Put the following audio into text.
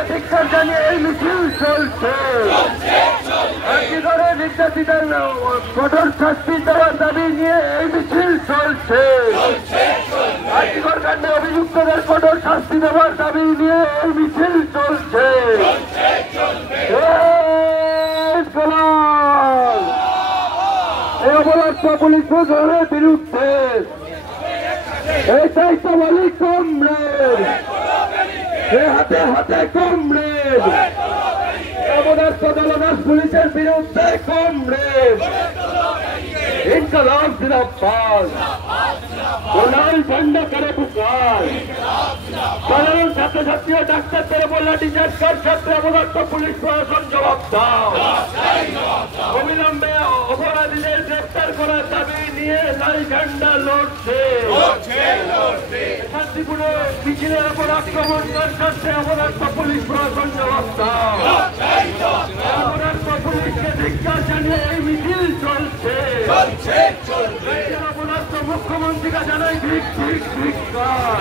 মুখ্যমন্ত্রীকে ধিক্কার জানিয়ে এই মিছিল চলছে। একেবারে নির্যাতিতার কঠোর শাস্তি দেওয়ার দাবি নিয়ে এই মিছিল চলছে। আর্থিকর কাণ্ডে অভিযুক্তদের কঠোর শাস্তি দেওয়ার দাবি নিয়ে এই মিছিল চলছে। এই অবলাপ্ত পুলিশ প্রশাসনের বিরুদ্ধে এটাই তো বলি কমরেড, হাতে হাতে কমরেড, অবদাস্ত দলদাস পুলিশের বিরুদ্ধে কমরেড, ইনকলাব জিন্দাবাদ, লাল ঝান্ডা করে পুকার, সাধারণ ছাত্রছাত্রী ও ডাক্তারদের উপর লাঠিচার্জ ছাত্র অবদাস্ত পুলিশ প্রশাসন জবাব দাও। অবিলম্বে অপরাধীদের গ্রেফতার করার দাবি নিয়ে লাল ঝান্ডা লড়ছে। শান্তিপূর্ণ মিছিলের উপর আক্রমণ করছে অপরাধ পুলিশ প্রশাসন জবাব দাও। অপরাধ পুলিশকে ধিক্কার জানিয়ে এই মিছিল চলছে। অপরাধ মুখ্যমন্ত্রীকে জানাই ধিক্কার।